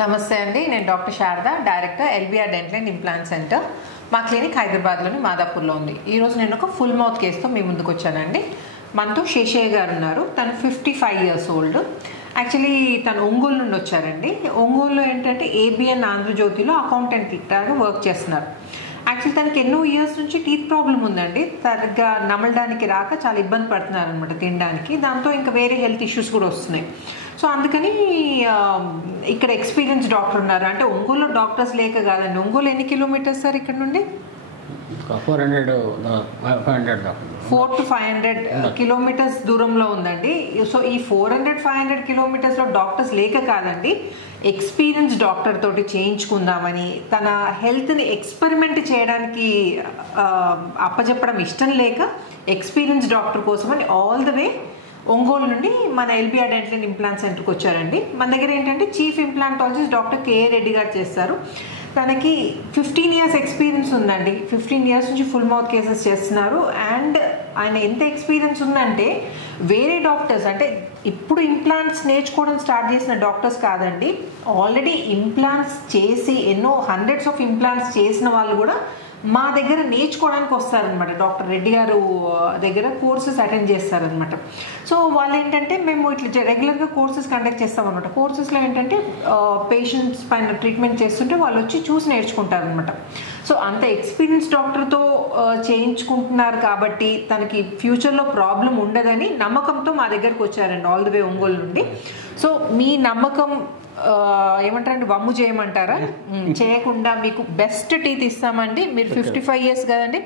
నమస్తే అండి, నేను doctor Sharada, director LBR dental and implant centre. మా క్లినిక్ హైదరాబాద్లోని మాదాపూర్లో ఉంది. ఈరోజు నేను ఒక ఫుల్ మౌత్ కేసుతో మీ ముందుకు వచ్చానండి. మనతో శేషయ్య గారు ఉన్నారు. తను 55 years ఓల్డ్. యాక్చువల్లీ తను ఒంగోలు నుండి వచ్చారండి. ఒంగోలులో ఏంటంటే ఏబిఎన్ ఆంధ్రజ్యోతిలో అకౌంటెంట్ లాగా వర్క్ చేస్తున్నారు. యాక్చువల్లీ తనకి ఎన్నో ఇయర్స్ నుంచి టీత్ ప్రాబ్లం ఉందండి. సరిగ్గా నమలడానికి రాక చాలా ఇబ్బంది పడుతున్నారు అనమాట తినడానికి. దాంతో ఇంకా వేరే హెల్త్ ఇష్యూస్ కూడా వస్తున్నాయి. సో అందుకని ఇక్కడ ఎక్స్పీరియన్స్ డాక్టర్ ఉన్నారు. అంటే ఒంగోలులో డాక్టర్స్ లేక కాదండి. ఒంగోలు ఎన్ని కిలోమీటర్స్ సార్ ఇక్కడ నుండి? 400 to 500 కిలోమీటర్స్ దూరంలో ఉందండి. సో ఈ 400-500 కిలోమీటర్స్లో డాక్టర్స్ లేక కాదండి, ఎక్స్పీరియన్స్ డాక్టర్ తోటి చేయించుకుందామని, తన హెల్త్ని ఎక్స్పెరిమెంట్ చేయడానికి అప్పచెప్పడం ఇష్టం లేక ఎక్స్పీరియన్స్ డాక్టర్ కోసమని ఆల్ ద వే ఒంగోలు నుండి మన ఎల్బిఆర్ డెంటల్ అండ్ ఇంప్లాంట్ సెంటర్కి వచ్చారండి. మన దగ్గర ఏంటంటే చీఫ్ ఇంప్లాంటాలజిస్ట్ డాక్టర్ కే రెడ్డి గారు చేస్తారు. తనకి 15 years ఎక్స్పీరియన్స్ ఉందండి. 15 years నుంచి ఫుల్ మౌత్ కేసెస్ చేస్తున్నారు. అండ్ ఆయన ఎంత ఎక్స్పీరియన్స్ ఉందంటే వేరే డాక్టర్స్, అంటే ఇప్పుడు ఇంప్లాంట్స్ నేర్చుకోవడం స్టార్ట్ చేసిన డాక్టర్స్ కాదండి, ఆల్రెడీ ఇంప్లాంట్స్ చేసి ఎన్నో హండ్రెడ్స్ ఆఫ్ ఇంప్లాంట్స్ చేసిన వాళ్ళు కూడా మా దగ్గర నేర్చుకోవడానికి వస్తారనమాట. డాక్టర్ రెడ్డి గారు దగ్గర కోర్సెస్ అటెండ్ చేస్తారనమాట. సో వాళ్ళు ఏంటంటే మేము ఇట్లా రెగ్యులర్గా కోర్సెస్ కండక్ట్ చేస్తామన్నమాట. కోర్సెస్లో ఏంటంటే పేషెంట్స్ పైన ట్రీట్మెంట్ చేస్తుంటే వాళ్ళు వచ్చి చూసి నేర్చుకుంటారనమాట. సో అంత ఎక్స్పీరియన్స్ డాక్టర్తో చేయించుకుంటున్నారు కాబట్టి తనకి ఫ్యూచర్లో ప్రాబ్లం ఉండదని నమ్మకంతో మా దగ్గరకు వచ్చారండి, ఆల్ ది వే ఒంగోలు నుండి. సో మీ నమ్మకం ఏమంటారండి, వమ్ము చేయమంటారా? చేయకుండా మీకు బెస్ట్ టీత్ ఇస్తామండి. మీరు 55 years కదండి,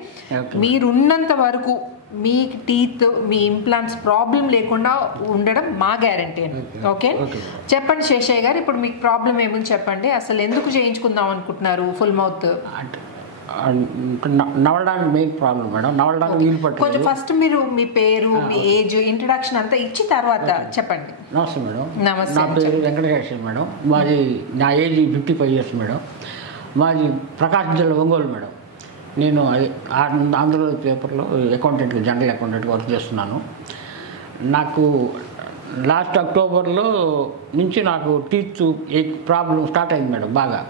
మీరున్నంత వరకు మీ టీత్, మీ ఇంప్లాంట్స్ ప్రాబ్లం లేకుండా ఉండడం మా గ్యారంటీ అండి. ఓకే, చెప్పండి శేషయ్య గారు, ఇప్పుడు మీకు ప్రాబ్లం ఏముంది చెప్పండి. అసలు ఎందుకు చేయించుకుందాం అనుకుంటున్నారు ఫుల్ మౌత్? నవలడానికి మెయిన్ ప్రాబ్లం మేడం. నవలడానికి వీలు పట్టలేదు. కొంచెం ఫస్ట్ మీరు మీ పేరు, మీ ఏజ్, ఇంట్రడక్షన్ అంతా ఇచ్చి తర్వాత చెప్పండి. నమస్తే మేడం. నమస్తే. నా పేరు వెంకటేశ్వర మేడం. నా ఏజ్ 55 years మేడం. మాది ప్రకాశం జిల్లా ఒంగోలు మేడం. నేను ఆంధ్రప్రదేశ్ పేపర్లో అకౌంటెంట్గా, జనరల్ అకౌంటెంట్గా వర్క్ చేస్తున్నాను. నాకు లాస్ట్ అక్టోబర్లో నుంచి నాకు టీత్ ప్రాబ్లం స్టార్ట్ అయింది మేడం బాగా.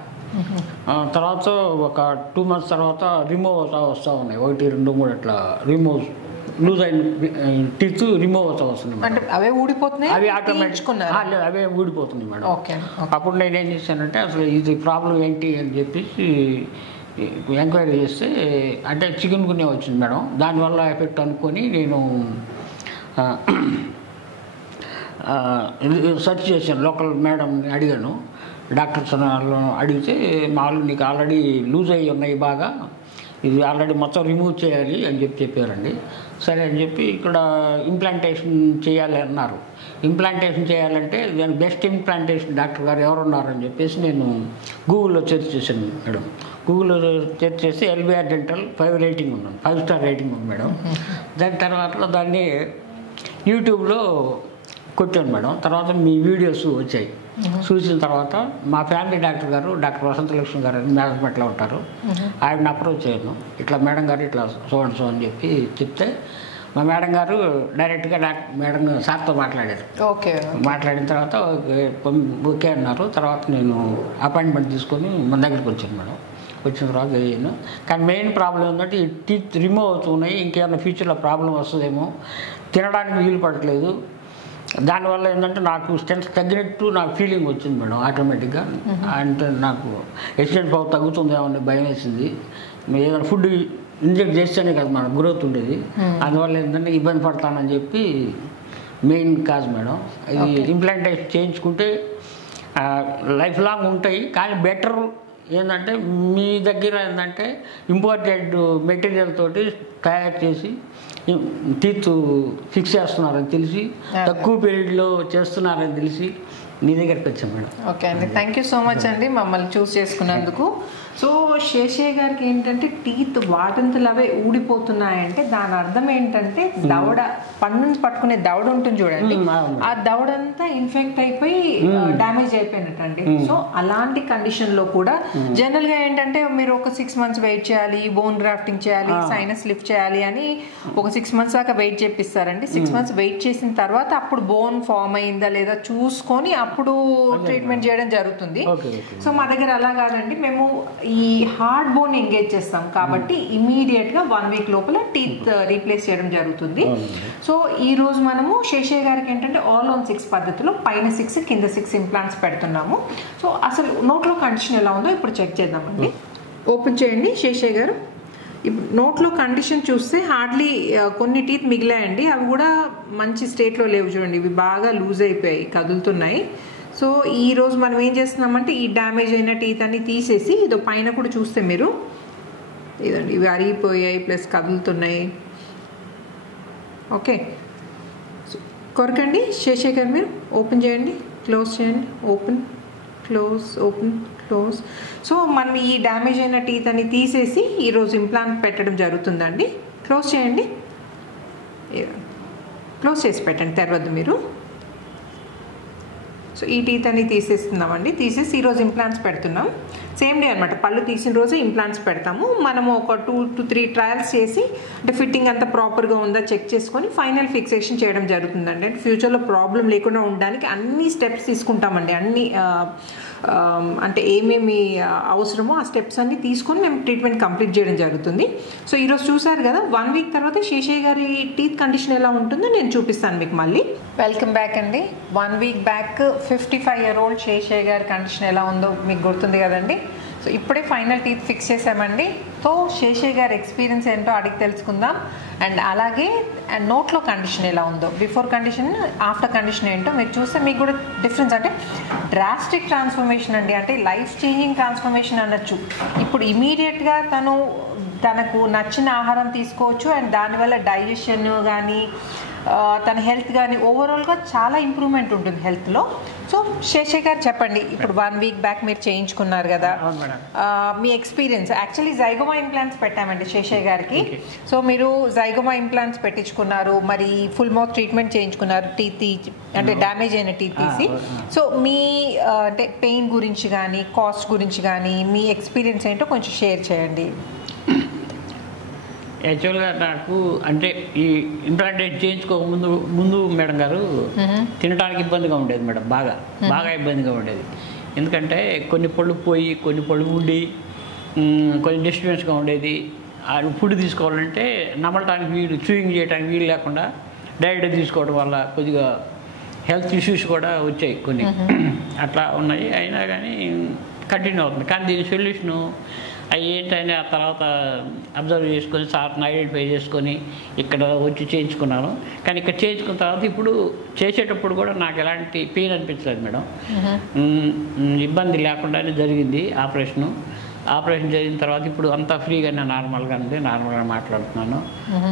తర్వాత ఒక 2 months తర్వాత రిమూవ్ వస్తూ ఉన్నాయి. 1, 2, 3 అట్లా రిమూవ్ లూజ్ అయిన టీత్ రిమూవ్ వస్తుంది మేడం. అవే ఊడిపోతున్నాయి, అవి ఆటోమేటిక్ అవే ఊడిపోతుంది మేడం. అప్పుడు నేను ఏం చేశానంటే అసలు ఇది ప్రాబ్లం ఏంటి అని చెప్పేసి ఎంక్వైరీ చేస్తే అంటే చికెన్ గున్యా వచ్చింది మేడం. దానివల్ల ఎఫెక్ట్ అనుకొని నేను సెర్చ్ చేశాను. లోకల్ మేడంని అడిగాను, డాక్టర్స్ అడిగితే మామూలు నీకు ఆల్రెడీ లూజ్ అయ్యి ఉన్నాయి బాగా, ఇది ఆల్రెడీ మొత్తం రిమూవ్ చేయాలి అని చెప్పారండి. సరే అని చెప్పి ఇక్కడ ఇంప్లాంటేషన్ చేయాలి అన్నారు. ఇంప్లాంటేషన్ చేయాలంటే దాని బెస్ట్ ఇంప్లాంటేషన్ డాక్టర్ గారు ఎవరున్నారని చెప్పేసి నేను గూగుల్లో సెర్చ్ చేశాను మేడం. గూగుల్లో సెర్చ్ చేసి ఎల్బిఆర్ డెంటల్ 5 రేటింగ్ ఉన్నాను, 5 star రేటింగ్ ఉంది మేడం. దాని తర్వాత దాన్ని యూట్యూబ్లో కొట్టాను మేడం. తర్వాత మీ వీడియోస్ వచ్చాయి. చూసిన తర్వాత మా ఫ్యామిలీ డాక్టర్ గారు, డాక్టర్ వసంతలక్ష్మి గారు అని మేనేజ్మెంట్లో ఉంటారు, ఆయన అప్రోచ్ అయ్యాను. ఇట్లా మేడం గారు ఇట్లా సో అని చెప్పి చెప్తే మా మేడం గారు డైరెక్ట్గా మేడం సార్తో మాట్లాడారు. మాట్లాడిన తర్వాత ఓకే అన్నారు. తర్వాత నేను అపాయింట్మెంట్ తీసుకొని మన దగ్గరికి వచ్చాను మేడం. వచ్చిన తర్వాత అయ్యాను. కానీ మెయిన్ ప్రాబ్లం ఏంటంటే ఈ టీత్ రిమూవ్ అవుతున్నాయి. ఇంకేమైనా ఫ్యూచర్లో ప్రాబ్లం వస్తుందేమో, తినడానికి వీలు పడట్లేదు. దానివల్ల ఏంటంటే నాకు స్ట్రెంత్ తగ్గినట్టు నాకు ఫీలింగ్ వచ్చింది మేడం ఆటోమేటిక్గా. అంటే నాకు ఎసిడెంట్ పవర్ తగ్గుతుందేమో అని భయం వేసింది. ఏదైనా ఫుడ్ ఇంజెక్ట్ చేస్తేనే కదా మనకు గ్రోత్ ఉండేది. అందువల్ల ఏంటంటే ఇబ్బంది పడతానని చెప్పి మెయిన్ కాజ్ మేడం. ఇది ఇంప్లాంటేషన్ చేయించుకుంటే లైఫ్ లాంగ్ ఉంటాయి. కానీ బెటర్ ఏంటంటే మీ దగ్గర ఏంటంటే ఇంపార్టెంట్ మెటీరియల్ తోటి తయారు చేసి టీత్ ఫిక్స్ చేస్తున్నారని తెలిసి, తక్కువ పీరియడ్లో చేస్తున్నారని తెలిసి మీ దగ్గరికి వచ్చాం మేడం. ఓకే అండి, థ్యాంక్ యూ సో మచ్ అండి మమ్మల్ని చూస్ చేసుకున్నందుకు. సో శేషయ్య గారికి ఏంటంటే టీత్ వాటంతలు అవే ఊడిపోతున్నాయంటే దాని అర్థం ఏంటంటే దవడ, పన్నుని పట్టుకునే దవడ ఉంటుంది చూడండి, ఆ దవడంతా ఇన్ఫెక్ట్ అయిపోయి డ్యామేజ్ అయిపోయినట్టండి. సో అలాంటి కండిషన్లో కూడా జనరల్గా ఏంటంటే మీరు ఒక 6 months వెయిట్ చేయాలి, బోన్ గ్రాఫ్టింగ్ చేయాలి, సైనస్ లిఫ్ట్ చేయాలి అని ఒక 6 months దాకా వెయిట్ చేపిస్తారండి. 6 months వెయిట్ చేసిన తర్వాత అప్పుడు బోన్ ఫామ్ అయిందా లేదా చూసుకొని అప్పుడు ట్రీట్మెంట్ చేయడం జరుగుతుంది. సో మా దగ్గర అలా కాదండి, మేము ఈ హార్డ్ బోన్ ఎంగేజ్ చేస్తాం కాబట్టి ఇమీడియట్గా 1 వీక్ లోపల టీత్ రీప్లేస్ చేయడం జరుగుతుంది. సో ఈ రోజు మనము శేషయ్య గారికి ఏంటంటే ఆల్ ఆన్ 6 పద్ధతిలో పైన 6 కింద 6 ఇంప్లాంట్స్ పెడుతున్నాము. సో అసలు నోట్లో కండిషన్ ఎలా ఉందో ఇప్పుడు చెక్ చేద్దామండి. ఓపెన్ చేయండి శేషయ్య గారు. ఇప్పుడు నోట్లో కండిషన్ చూస్తే హార్డ్లీ కొన్ని టీత్ మిగిలాయండి, అవి కూడా మంచి స్టేట్లో లేవు. చూడండి, ఇవి బాగా లూజ్ అయిపోయాయి, కదులుతున్నాయి. సో ఈరోజు మనం ఏం చేస్తున్నామంటే ఈ డ్యామేజ్ అయిన టీత్ అన్ని తీసేసి, ఇదో పైన కూడా చూస్తే మీరు ఇదండి, ఇవి అరిగిపోయాయి ప్లస్ కదులుతున్నాయి. ఓకే, కొరకండి శేషయ్య గారు, మీరు ఓపెన్ చేయండి, క్లోజ్ చేయండి, open close, open close. So మనం ఈ డ్యామేజ్ అయిన టీత్ అని తీసేసి ఈరోజు ఇంప్లాంట్ పెట్టడం జరుగుతుందండి. క్లోజ్ చేయండి, క్లోజ్ చేసి పెట్టండి, తెరవద్దు మీరు. సో ఈ టీత్ అని తీసేస్తున్నామండి, తీసేసి ఈరోజు ఇంప్లాంట్స్ పెడుతున్నాం. సేమ్ డే అనమాట, పళ్ళు తీసిన రోజే ఇంప్లాంట్స్ పెడతాము. మనము ఒక 2 to 3 ట్రయల్స్ చేసి అంటే ఫిట్టింగ్ అంతా ప్రాపర్గా ఉందా చెక్ చేసుకొని ఫైనల్ ఫిక్సేషన్ చేయడం జరుగుతుందండి. అంటే ఫ్యూచర్లో ప్రాబ్లం లేకుండా ఉండడానికి అన్ని స్టెప్స్ తీసుకుంటామండి. అన్ని అంటే ఏమేమి అవసరమో ఆ స్టెప్స్ అన్ని తీసుకొని మేము ట్రీట్మెంట్ కంప్లీట్ చేయడం జరుగుతుంది. సో ఈరోజు చూసారు కదా, 1 వీక్ తర్వాత శేషయ్య గారి టీత్ కండిషన్ ఎలా ఉంటుందో నేను చూపిస్తాను మీకు మళ్ళీ. వెల్కమ్ బ్యాక్ అండి. 1 వీక్ బ్యాక్ 55-year-old శేషయ్య గారి కండిషన్ ఎలా ఉందో మీకు గుర్తుంది కదండి. సో ఇప్పుడే ఫైనల్ టీత్ ఫిక్స్ చేసామండి. సో శేషయ్య గారి ఎక్స్పీరియన్స్ ఏంటో అడిగి తెలుసుకుందాం. అండ్ అలాగే నోట్లో కండిషన్ ఎలా ఉందో, బిఫోర్ కండిషన్ ఆఫ్టర్ కండిషన్ ఏంటో మీరు చూస్తే మీకు కూడా డిఫరెన్స్, అంటే డ్రాస్టిక్ ట్రాన్స్ఫర్మేషన్ అండి, అంటే లైఫ్ చేంజింగ్ ట్రాన్స్ఫర్మేషన్ అనొచ్చు. ఇప్పుడు ఇమీడియట్గా తనకు నచ్చిన ఆహారం తీసుకోవచ్చు అండ్ దానివల్ల డైజెషన్ కానీ తన హెల్త్ కానీ ఓవరాల్గా చాలా ఇంప్రూవ్మెంట్ ఉంటుంది హెల్త్లో. సో శేషయ్య గారు చెప్పండి, ఇప్పుడు 1 వీక్ బ్యాక్ మీరు చేయించుకున్నారు కదా, మీ ఎక్స్పీరియన్స్. యాక్చువల్లీ జైగోమా ఇంప్లాంట్స్ పెట్టామండి శేషయ్య గారికి. సో మీరు జైగోమా ఇంప్లాంట్స్ పెట్టించుకున్నారు, మరి ఫుల్ మౌత్ ట్రీట్మెంట్ చేయించుకున్నారు, టీత్ అంటే డ్యామేజ్ అయిన టీత్ తీసి. సో మీ అంటే పెయిన్ గురించి కానీ కాస్ట్ గురించి కానీ మీ ఎక్స్పీరియన్స్ ఏంటో కొంచెం షేర్ చేయండి. యాక్చువల్గా నాకు అంటే ఈ ఇంప్లాంటేట్ చేయించుకోక ముందు మేడం గారు తినడానికి ఇబ్బందిగా ఉండేది మేడం, బాగా ఇబ్బందిగా ఉండేది. ఎందుకంటే కొన్ని పళ్ళు పోయి కొన్ని పళ్ళు ఉండి కొంచెం డిస్టర్బెన్స్గా ఉండేది. ఫుడ్ తీసుకోవాలంటే నమలటానికి వీలు, చూయింగ్ చేయడానికి వీలు లేకుండా డైరెక్ట్గా తీసుకోవడం వల్ల కొద్దిగా హెల్త్ ఇష్యూస్ కూడా వచ్చాయి కొన్ని, అట్లా ఉన్నాయి. అయినా కానీ కంటిన్యూ అవుతుంది. కానీ దీని సొల్యూషను అవి ఏంటని ఆ తర్వాత అబ్జర్వ్ చేసుకొని సార్ని ఐడెంటిఫై చేసుకొని ఇక్కడ వచ్చి చేయించుకున్నాను. కానీ ఇక్కడ చేయించుకున్న తర్వాత ఇప్పుడు చేసేటప్పుడు కూడా నాకు ఎలాంటి పెయిన్ అనిపించలేదు మేడం, ఇబ్బంది లేకుండానే జరిగింది ఆపరేషను. ఆపరేషన్ జరిగిన తర్వాత ఇప్పుడు అంతా ఫ్రీగానే నార్మల్గా ఉంది, నార్మల్గా మాట్లాడుతున్నాను.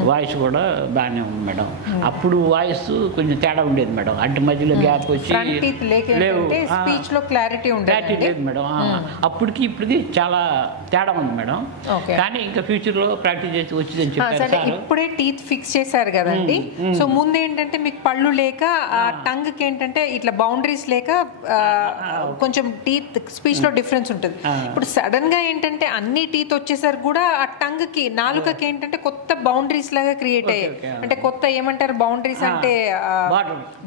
వాయిస్ కూడా బాగానే ఉంది మేడం. అప్పుడు వాయిస్ కొంచెం తేడా ఉండేది మేడం, అంటే మధ్యలో గ్యాప్ వచ్చి క్లారిటీ లేదు మేడం. అప్పటికి ఇప్పటికి చాలా తేడా ఉంది మేడం. కానీ ఇంకా ఫ్యూచర్లో ప్రాక్టీస్ చేసి వచ్చిందని చెప్పారు. ఇప్పుడే టీత్ ఫిక్స్ చేశారు కదండి, సో ముందు ఏంటంటే మీకు పళ్ళు లేక ఆ టంగ్కి ఏంటంటే ఇట్లా బౌండరీస్ లేక కొంచెం టీత్ స్పీచ్ లో డిఫరెన్స్ ఉంటుంది. ఇప్పుడు సడన్ గా ఏంటంటే అన్ని టీత్ వచ్చేసరికి కూడా ఆ టంగ్ కి నాలుకకి ఏంటంటే కొత్త బౌండరీస్ లాగా క్రియేట్ అయ్యాయి. అంటే కొత్త ఏమంటారు బౌండరీస్ అంటే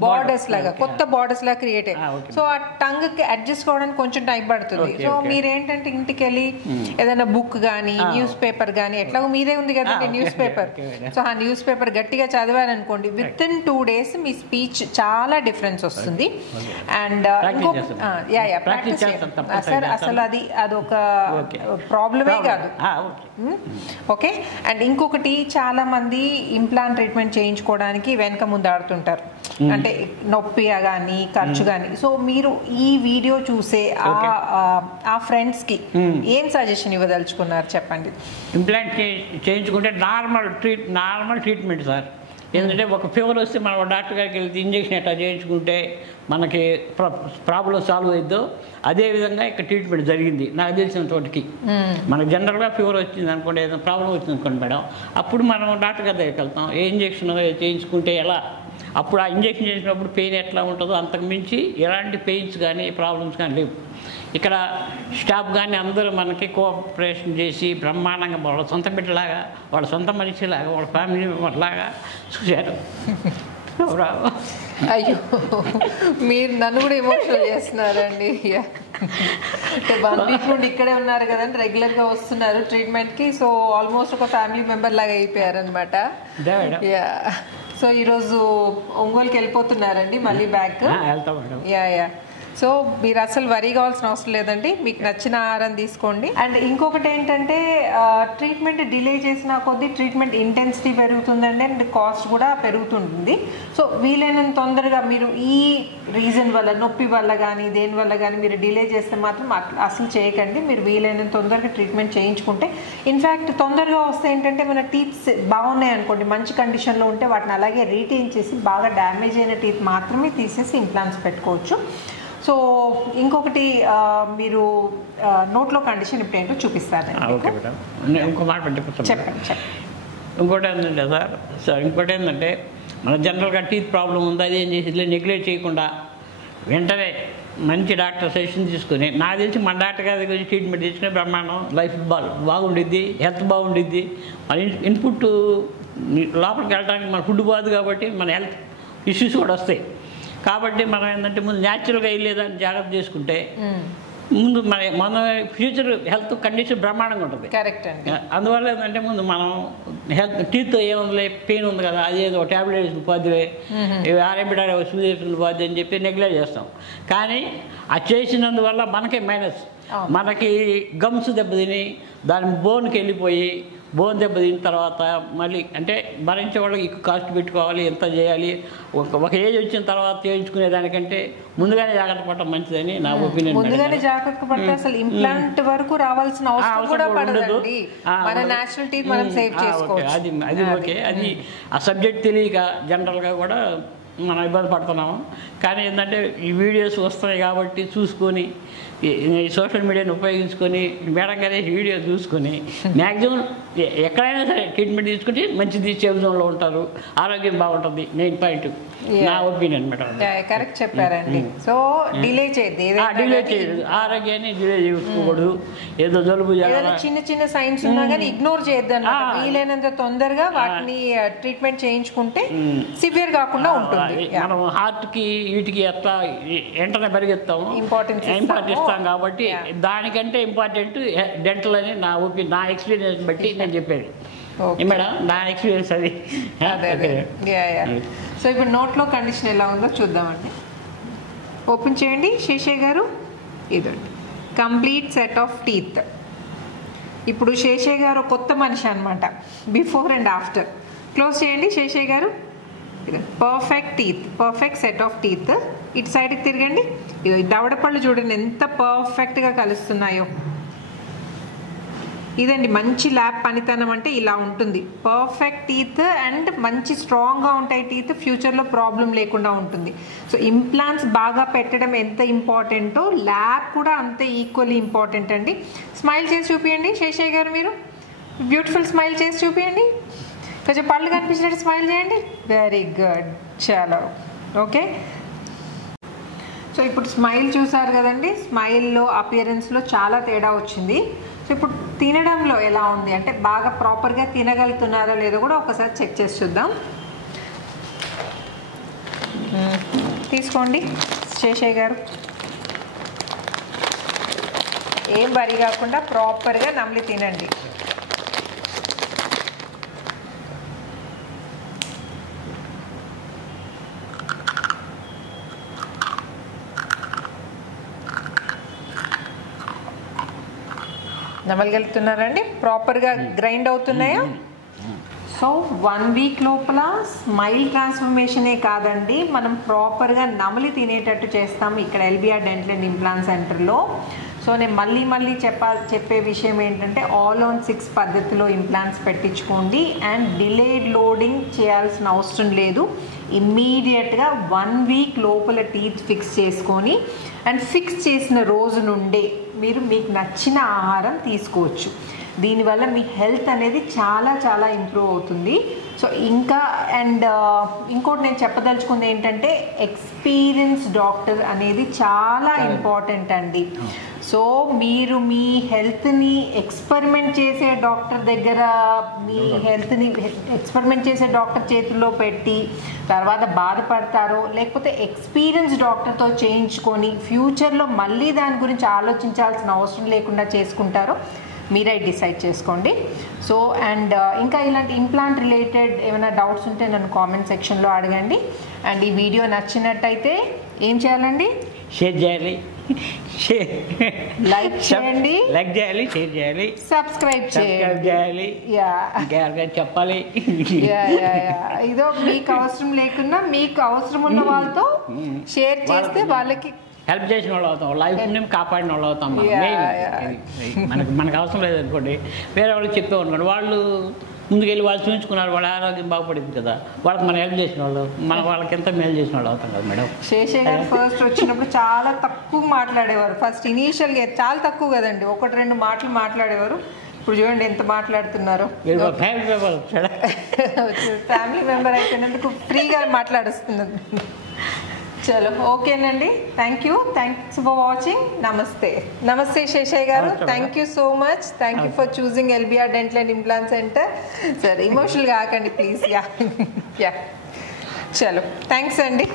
బార్డర్స్ లాగా, కొత్త బార్డర్స్ లాగా క్రియేట్ అయ్యాయి. సో ఆ టంగ్ కి అడ్జస్ట్ కావడానికి కొంచెం టైం పడుతుంది. సో మీరేంటంటే ఇంటికి వెళ్ళి ఏదైనా బుక్ కానీ న్యూస్ పేపర్ కానీ, ఎట్లాగో మీదే ఉంది కదండి న్యూస్ పేపర్, సో ఆ న్యూస్ పేపర్ గట్టిగా చదివారనుకోండి, విత్ ఇన్ 2 days మీ స్పీచ్ చాలా డిఫరెన్స్ వస్తుంది. అండ్ ప్రాక్టీస్ సార్, అసలు అదొక ప్రాబ్లమే కాదు. ఓకే. అండ్ ఇంకొకటి, చాలా మంది ఇంప్లాంట్ ట్రీట్మెంట్ చేయించుకోవడానికి వెనక ముందు ఆడుతుంటారు, అంటే నొప్పి కానీ ఖర్చు కానీ. సో మీరు ఈ వీడియో చూసే ఆ ఫ్రెండ్స్ కి ఏం సజెషన్ ఇవ్వదలుచుకున్నారు చెప్పండి. ఇంప్లాంట్ చేయించుకుంటే నార్మల్ ట్రీట్మెంట్ సార్. ఎందుకంటే ఒక ఫీవర్ వస్తే మనం డాక్టర్ గారికి వెళ్తే ఇంజక్షన్ ఎట్లా చేయించుకుంటే మనకి ప్రాబ్లం సాల్వ్ అవుతుందో అదేవిధంగా ఇక్కడ ట్రీట్మెంట్ జరిగింది నాకు తెలిసిన తోటికి. మనకు జనరల్గా ఫీవర్ వచ్చింది అనుకోండి, ఏదైనా ప్రాబ్లం వచ్చింది అనుకోండి మేడం, అప్పుడు మనం డాక్టర్ గారి దగ్గరికి వెళ్తాం, ఏ ఇంజక్షన్ చేయించుకుంటే ఎలా, అప్పుడు ఆ ఇంజక్షన్ చేసినప్పుడు పెయిన్ ఎట్లా ఉంటుందో అంతకు మించి ఎలాంటి పెయిన్స్ కానీ ప్రాబ్లమ్స్ కానీ లేవు. ఇక్కడ స్టాఫ్ కానీ అందరూ మనకి కోఆపరేషన్ చేసి బ్రహ్మాండంగా వాళ్ళ సొంత బిడ్డలాగా, వాళ్ళ సొంత మనిషిలాగా, వాళ్ళ ఫ్యామిలీ మెంబర్లాగా చూశారు. అయ్యో, మీరు నన్ను కూడా ఎమోషనల్ చేస్తున్నారండి. అంటే 1 వీక్ నుండి ఇక్కడే ఉన్నారు కదండి, రెగ్యులర్గా వస్తున్నారు ట్రీట్మెంట్కి. సో ఆల్మోస్ట్ ఒక ఫ్యామిలీ మెంబర్ లాగా అయిపోయారు అనమాట. యా, సో ఈరోజు ఒంగోలుకి వెళ్ళిపోతున్నారండి మళ్ళీ బ్యాక్. యా యా, సో మీరు అసలు వరీ కావాల్సిన అవసరం లేదండి, మీకు నచ్చిన ఆహారం తీసుకోండి. అండ్ ఇంకొకటి ఏంటంటే ట్రీట్మెంట్ డిలే చేసిన కొద్దీ ట్రీట్మెంట్ ఇంటెన్సిటీ పెరుగుతుందండి, అండ్ కాస్ట్ కూడా పెరుగుతుంటుంది. సో వీలైనంత తొందరగా మీరు ఈ రీజన్ వల్ల, నొప్పి వల్ల కానీ దేని వల్ల కానీ మీరు డిలే చేస్తే మాత్రం అసలు చేయకండి. మీరు వీలైనంత తొందరగా ట్రీట్మెంట్ చేయించుకుంటే, ఇన్ఫ్యాక్ట్ తొందరగా వస్తే ఏంటంటే మన టీత్స్ బాగున్నాయి అనుకోండి, మంచి కండిషన్లో ఉంటే వాటిని అలాగే రీటైన్ చేసి బాగా డ్యామేజ్ అయిన టీత్ మాత్రమే తీసేసి ఇంప్లాంట్స్ పెట్టుకోవచ్చు. సో ఇంకొకటి మీరు నోట్లో కండిషన్ ఇప్పుడు ఏంటో చూపిస్తాను. ఓకే మేడం, ఇంకో మాట చెప్పండి. చెప్పండి. ఇంకోటి ఏంటంటే సార్ ఇంకోటి ఏంటంటే మన జనరల్గా టీత్ ప్రాబ్లం ఉంది, అది ఏం చేసి నెగ్లెక్ట్ చేయకుండా వెంటనే మంచి డాక్టర్ సజెషన్ తీసుకుని, నాకు తెలిసి మన డాక్టర్ గారి గురించి ట్రీట్మెంట్ తీసుకునే బ్రహ్మాండం, లైఫ్ బాగుండిద్ది, హెల్త్ బాగుండిద్ది. మన ఇన్పుట్ లోపలికి వెళ్ళడానికి మన ఫుడ్ బాదు కాబట్టి మన హెల్త్ ఇష్యూస్ కూడా వస్తాయి. కాబట్టి మనం ఏంటంటే ముందు న్యాచురల్గా వెళ్ళేదాన్ని జాగ్రత్త చేసుకుంటే ముందు మన ఫ్యూచర్ హెల్త్ కండిషన్ బ్రహ్మాండంగా ఉంటుంది. కరెక్ట్ అండి. అందువల్ల ఏంటంటే ముందు మనం హెల్త్ టీత్ ఏముందిలే, పెయిన్ ఉంది కదా, అదేదో ట్యాబ్లెట్ వేసుకుని పోద్దిలే, ఆర్ఎంపీ సూదేసుకుని పోద్ది అని చెప్పి నెగ్లెక్ట్ చేస్తాం. కానీ అది చేసినందువల్ల మనకే మైనస్. మనకి గమ్స్ దెబ్బతిని దాని బోన్కి వెళ్ళిపోయి, బోన్ దెబ్బతిన తర్వాత మళ్ళీ అంటే భరించే వాళ్ళకి ఎక్కువ కాస్ట్ పెట్టుకోవాలి, ఎంత చేయాలి. ఒక ఏజ్ వచ్చిన తర్వాత చేయించుకునే దానికంటే ముందుగానే జాగ్రత్త పడటం మంచిదని నా ఒపీనియన్. ముందుగానే జాగ్రత్త పడితే అసలు ఇంప్లాంట్ వరకు రావాల్సిన అవసరం కూడా పడదండి. మన నేచురల్ టీత్ మనం సేవ్ చేసుకోవచ్చు. అది ఓకే. అది ఆ సబ్జెక్ట్ తెలియక జనరల్గా కూడా మనం ఇబ్బంది పడుతున్నాము. కానీ ఏంటంటే ఈ వీడియోస్ వస్తున్నాయి కాబట్టి చూసుకొని, ఈ సోషల్ మీడియాని ఉపయోగించుకొని మేడం గారే వీడియో చూసుకొని మ్యాక్సిమం ఎక్కడైనా సరే ట్రీట్మెంట్ తీసుకుంటే మంచిది, సేఫ్ జోన్లో ఉంటారు, ఆరోగ్యం బాగుంటుంది. మెయిన్ పాయింట్ నా ఒపీనియన్ మేడం. కరెక్ట్ చెప్పారండి. సో డిలే చేయదు, ఆరోగ్యాన్ని డిలే చేసుకోకూడదు. ఏదో జలుబు చిన్న చిన్న సైన్స్ ఉన్నా కానీ ఇగ్నోర్ చేయొద్దు అన్నమాట. వీలైనంత తొందరగా వాటిని ట్రీట్మెంట్ చేయించుకుంటే సివియర్ కాకుండా ఉంటుంది. మనం హార్ట్కి వీటికి ఎట్లా వెంటనే పరిగెత్తాము, ఇంపార్టెన్స్ ఇస్తాం కాబట్టి దానికంటే ఇంపార్టెంట్ డెంటల్ అని నా ఎక్స్పీరియన్స్ బట్టి నేను చెప్పేది మేడం, నా ఎక్స్పీరియన్స్ అది. సో ఇప్పుడు నోట్లో కండిషన్ ఎలా ఉందో చూద్దామండి. ఓపెన్ చేయండి శేషయ్య గారు. ఇదండి కంప్లీట్ సెట్ ఆఫ్ టీత్. ఇప్పుడు శేషయ్య గారు కొత్త మనిషి అనమాట, బిఫోర్ అండ్ ఆఫ్టర్. క్లోజ్ చేయండి శేషయ్య గారు. Perfect teeth, perfect set of teeth. ఇటు సైడ్కి తిరగండి. దవడపళ్ళు చూడండి ఎంత పర్ఫెక్ట్గా కలుస్తున్నాయో. ఇదండి మంచి ల్యాబ్ పనితనం అంటే ఇలా ఉంటుంది. పర్ఫెక్ట్ టీత్ అండ్ మంచి స్ట్రాంగ్గా ఉంటాయి టీత్, ఫ్యూచర్లో ప్రాబ్లం లేకుండా ఉంటుంది. సో ఇంప్లాంట్స్ బాగా పెట్టడం ఎంత ఇంపార్టెంటో ల్యాబ్ కూడా అంతే ఈక్వల్లీ ఇంపార్టెంట్ అండి. స్మైల్ చేసి చూపించండి శేషయ్య గారు, మీరు బ్యూటిఫుల్ స్మైల్ చేసి చూపించండి. కొంచెం పళ్ళు కనిపించినట్టు స్మైల్ చేయండి. వెరీ గుడ్, చాలా ఓకే. సో ఇప్పుడు స్మైల్ చూసారు కదండి, స్మైల్లో అపియరెన్స్లో చాలా తేడా వచ్చింది. సో ఇప్పుడు తినడంలో ఎలా ఉంది అంటే బాగా ప్రాపర్గా తినగలుగుతున్నారా లేదో కూడా ఒకసారి చెక్ చేసి చూద్దాం. తీసుకోండి శేషయ్య గారు. ఏం వరి కాకుండా ప్రాపర్గా నమిలి తినండి. నమలగలుగుతున్నారండి, ప్రాపర్గా గ్రైండ్ అవుతున్నాయా? సో 1 వీక్ లోపల స్మైల్ ట్రాన్స్ఫర్మేషనే కాదండి, మనం ప్రాపర్గా నమలి తినేటట్టు చేస్తాం ఇక్కడ ఎల్బిఆర్ డెంటల్ అండ్ ఇంప్లాంట్ సెంటర్లో. సో నేను మళ్ళీ చెప్పే విషయం ఏంటంటే ఆల్ ఆన్ 6 పద్ధతిలో ఇంప్లాంట్స్ పెట్టించుకోండి. అండ్ డిలేడ్ లోడింగ్ చేయాల్సిన అవసరం లేదు. ఇమ్మీడియట్గా 1 వీక్ లోపల టీత్ ఫిక్స్ చేసుకొని అండ్ ఫిక్స్ చేసిన రోజు నుండే మీరు మీకు నచ్చిన ఆహారం తీసుకోవచ్చు. దీనివల్ల మీ హెల్త్ అనేది చాలా చాలా ఇంప్రూవ్ అవుతుంది. సో ఇంకా అండ్ ఇంకోటి నేను చెప్పదలుచుకుంది ఏంటంటే ఎక్స్పీరియన్స్ డాక్టర్ అనేది చాలా ఇంపార్టెంట్ అండి. సో మీరు మీ హెల్త్ని ఎక్స్పెరిమెంట్ చేసే డాక్టర్ దగ్గర, మీ హెల్త్ని ఎక్స్పెరిమెంట్ చేసే డాక్టర్ చేతుల్లో పెట్టి తర్వాత బాధపడతారో, లేకపోతే ఎక్స్పీరియన్స్ డాక్టర్తో చేయించుకొని ఫ్యూచర్లో మళ్ళీ దాని గురించి ఆలోచించాల్సిన అవసరం లేకుండా చేసుకుంటారో మీరే డిసైడ్ చేసుకోండి. సో అండ్ ఇంకా ఇలాంటి ఇంప్లాంట్ రిలేటెడ్ ఏమైనా డౌట్స్ ఉంటే నన్ను కామెంట్ సెక్షన్లో అడగండి. అండ్ ఈ వీడియో నచ్చినట్టయితే ఏం చేయాలండి? షేర్ చేయాలి, లైక్ చేయండి, షేర్ చేయాలి, సబ్స్క్రైబ్ చేయాలి, చెప్పాలి. ఇదో మీకు అవసరం లేకున్నా మీకు అవసరం ఉన్న వాళ్ళతో షేర్ చేస్తే వాళ్ళకి హెల్ప్ చేసిన వాళ్ళు అవుతాం, లైఫ్ని కాపాడిన వాళ్ళు అవుతాం. మనకు అవసరం లేదనుకోండి, వేరే వాళ్ళకి చెప్పే అనుకోండి, వాళ్ళు ముందుకెళ్ళి వాళ్ళు చూపించుకున్నారు, వాళ్ళ ఆరోగ్యం బాగుపడింది కదా, వాళ్ళకి మనం హెల్ప్ చేసిన వాళ్ళు, వాళ్ళకి ఎంత మేలు చేసిన వాళ్ళు అవుతాం కదా మేడం. శేషయ్య గారు ఫస్ట్ వచ్చినప్పుడు చాలా తక్కువ మాట్లాడేవారు. ఫస్ట్ ఇనీషియల్గా చాలా తక్కువ కదండి, 1-2 మాటలు మాట్లాడేవారు. ఇప్పుడు చూడండి ఎంత మాట్లాడుతున్నారు. ఫ్యామిలీ మెంబర్ అయిపోయినందుకు ఫ్రీగా మాట్లాడుస్తున్నారు. చలో ఓకేనండి, థ్యాంక్స్ ఫర్ వాచింగ్. నమస్తే శేషయ్య గారు, thank you so much. Thank you for choosing LBR dental and implant centre. సరే ఎమోషనల్ కాకండి ప్లీజ్. యా చలో థ్యాంక్స్ అండి.